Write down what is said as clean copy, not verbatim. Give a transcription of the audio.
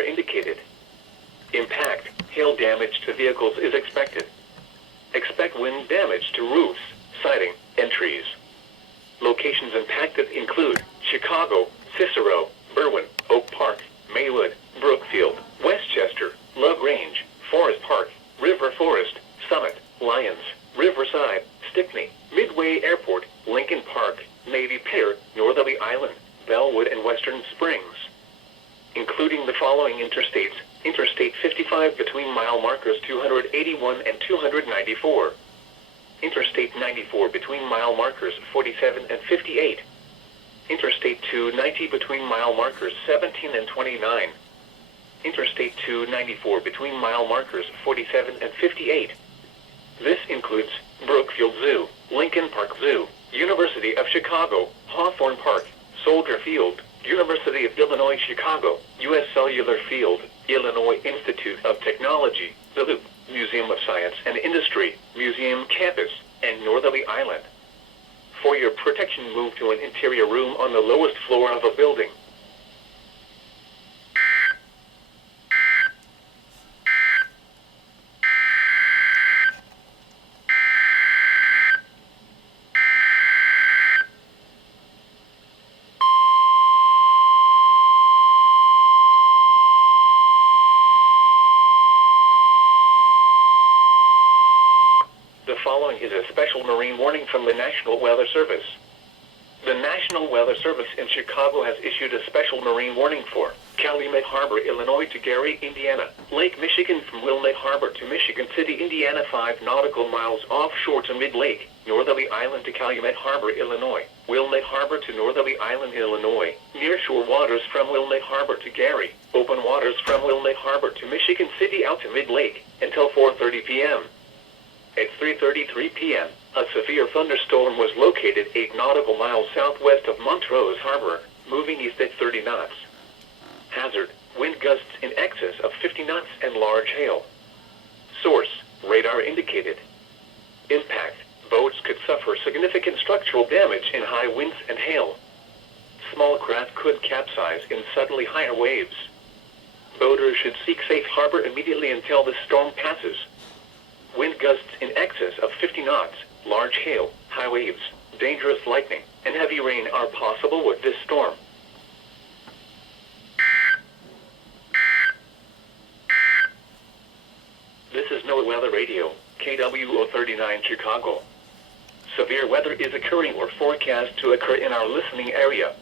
radar indicated. Impact, hail damage to vehicles is expected. Expect wind damage to roofs, siding, and trees. Locations impacted include Chicago, Cicero, Berwyn, Oak Park, Maywood, Brookfield, Westchester, LaGrange, Forest Park, River Forest, Summit, Lyons, Riverside, Stickney, Midway Airport, Lincoln Park, Navy Pier, Northerly Island, Bellwood, and Western Springs. Including the following interstates: Interstate 55 between mile markers 281 and 294. Interstate 94 between mile markers 47 and 58. Interstate 290 between mile markers 17 and 29. Interstate 294 between mile markers 47 and 58. This includes Brookfield Zoo, Lincoln Park Zoo, University of Chicago, Hawthorne Park, Soldier Field, University of Illinois Chicago, U.S. Cellular Field, Illinois Institute of Technology, The Loop, Museum of Science and Industry, Museum Campus, and Northerly Island. For your protection, move to an interior room on the lowest floor of a building. The following is a special marine warning from the National Weather Service. The National Weather Service in Chicago has issued a special marine warning for Calumet Harbor, Illinois to Gary, Indiana, Lake Michigan from Wilmette Harbor to Michigan City, Indiana 5 nautical miles offshore to mid-lake, Northerly Island to Calumet Harbor, Illinois, Wilmette Harbor to Northerly Island, Illinois, nearshore waters from Wilmette Harbor to Gary, open waters from Wilmette Harbor to Michigan City out to mid-lake, until 4:30 p.m. At 3:33 p.m., a severe thunderstorm was located 8 nautical miles southwest of Montrose Harbor, moving east at 30 knots. Hazard, wind gusts in excess of 50 knots and large hail. Source, radar indicated. Impact, boats could suffer significant structural damage in high winds and hail. Small craft could capsize in suddenly higher waves. Boaters should seek safe harbor immediately until the storm passes. Wind gusts in excess of 50 knots, large hail, high waves, dangerous lightning, and heavy rain are possible with this storm. This is NOAA Weather Radio, KWO39 Chicago. Severe weather is occurring or forecast to occur in our listening area.